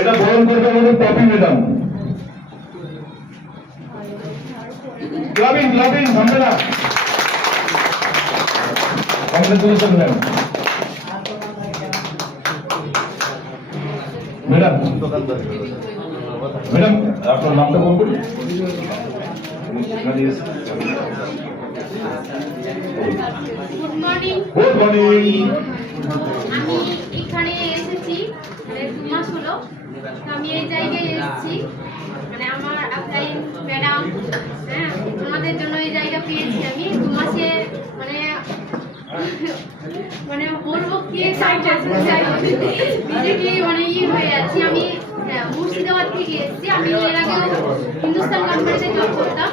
এটা বরণ করবে আমাদের পপি ম্যাডাম। ক্লাবিং ক্লাবিং থামবে না। Congratulation ma'am. ম্যাডাম ম্যাডাম আপনার নামটা বলবেন? Good morning. Good morning. আমি এখানে এসেছি 2 মাস হলো। আমি এই জায়গায় এসেছি মানে আমার আপনাই ম্যাডাম, হ্যাঁ, ওনাদের জন্য এই জায়গা পেয়েছি আমি 2 মাসে। মানে মানে বলবো কি বিজেপি মানে হয়ে যাচ্ছি আমি। মুর্শিদাবাদ থেকে এসেছি। আমি এর আগেও হিন্দুস্তান কোম্পানিতে জব করতাম।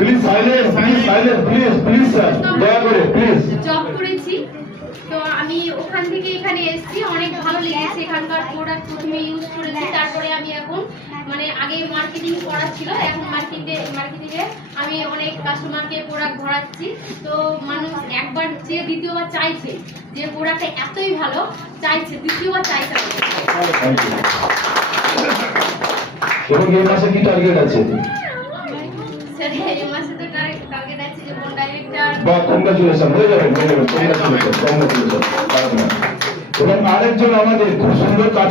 Please silent please silent please please sir দয়া করে প্লিজ। জব করেছি তো আমি ওখান থেকে এখানে এসেছি। অনেক ভালো লেগেছে এখানকার প্রোডাক্ট। প্রথমে ইউজ করেছি, তারপরে আমি এখন মানে আগে মার্কেটিং করা ছিল, এখন মার্কেটিংয়ে আমি অনেক কাস্টমারকে প্রোডাক্ট ধরাচ্ছি। তো মানুষ একবার চেয়ে দ্বিতীয়বার চাইছে যে প্রোডাক্টটা এতই ভালো, চাইছে দ্বিতীয়বার চাইছে। এবং এই মাসে কি টার্গেট আছে? স্যার এই মাসে তো টার্গেট আছে যে কোন ডাইরেক্টর। বা কংগ্রাচুলেশন হয়ে যাবে কংগ্রাচুলেশন। এবং আরেকজন আমাদের খুব সুন্দর কাজ